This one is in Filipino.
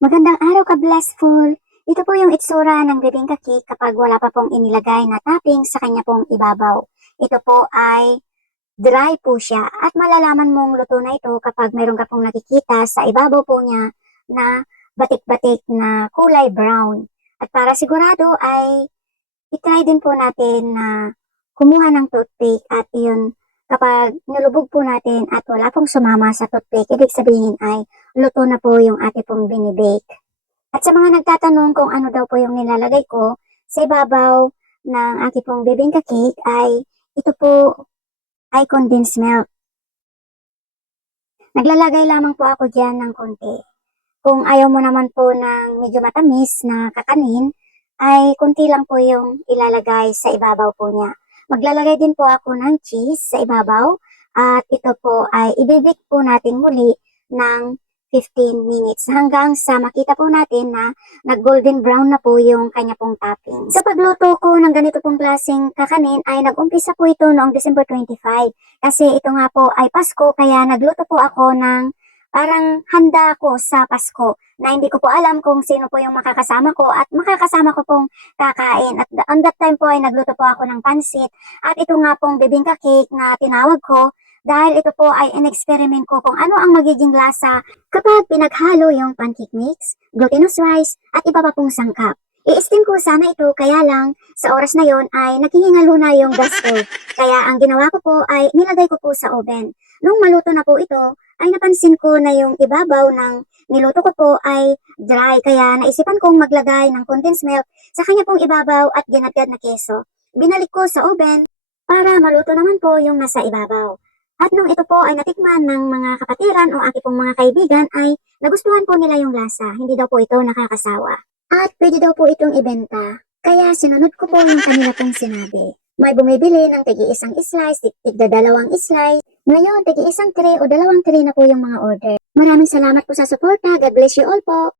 Magandang araw ka, Blessful! Ito po yung itsura ng bibingka cake kapag wala pa pong inilagay na topping sa kanya pong ibabaw. Ito po ay dry po siya at malalaman mong luto na ito kapag mayroon ka pong nakikita sa ibabaw po niya na batik-batik na kulay brown. At para sigurado ay itry din po natin na kumuha ng toothpick at iyon kapag nilubog po natin at wala pong sumama sa toothpick, ibig sabihin ay luto na po yung ating pong binibake. At sa mga nagtatanong kung ano daw po yung nilalagay ko sa ibabaw ng aking pong bibingka cake ay ito po ay condensed milk. Naglalagay lamang po ako dyan ng konti. Kung ayaw mo naman po ng medyo matamis na kakanin, ay konti lang po yung ilalagay sa ibabaw po niya. Maglalagay din po ako ng cheese sa ibabaw at ito po ay ibibik po natin muli ng 15 minutes hanggang sa makita po natin na nag-golden brown na po yung kanya pong topping. Sa pagluto ko ng ganito pong klaseng kakanin ay nag-umpisa po ito noong December 25 kasi ito nga po ay Pasko kaya nagluto po ako ng parang handa ko sa Pasko na hindi ko po alam kung sino po yung makakasama ko at makakasama ko pong kakain. At on that time po ay nagluto po ako ng pansit at ito nga pong bibingka cake na tinawag ko dahil ito po ay in-experiment ko kung ano ang magiging lasa kapag pinaghalo yung pancake mix, glutinous rice at iba pa pong sangkap. I-steam ko sana ito kaya lang sa oras na yon ay naghihingalo na yung gas stove. Kaya ang ginawa ko po ay nilagay ko po sa oven. Nung maluto na po ito, ay napansin ko na yung ibabaw ng niluto ko po ay dry. Kaya naisipan kong maglagay ng condensed milk sa kanya pong ibabaw at ginadgad na keso. Binalik ko sa oven para maluto naman po yung nasa ibabaw. At nung ito po ay natikman ng mga kapatiran o aking pong mga kaibigan ay nagustuhan po nila yung lasa. Hindi daw po ito nakakasawa. At pwede daw po itong ibenta. Kaya sinunod ko po yung kanila pong sinabi. May bumibili ng tigi-isang slice, tigda dalawang slice. Ngayon, tigi-isang tray o dalawang tray na po yung mga order. Maraming salamat po sa suporta. God bless you all po.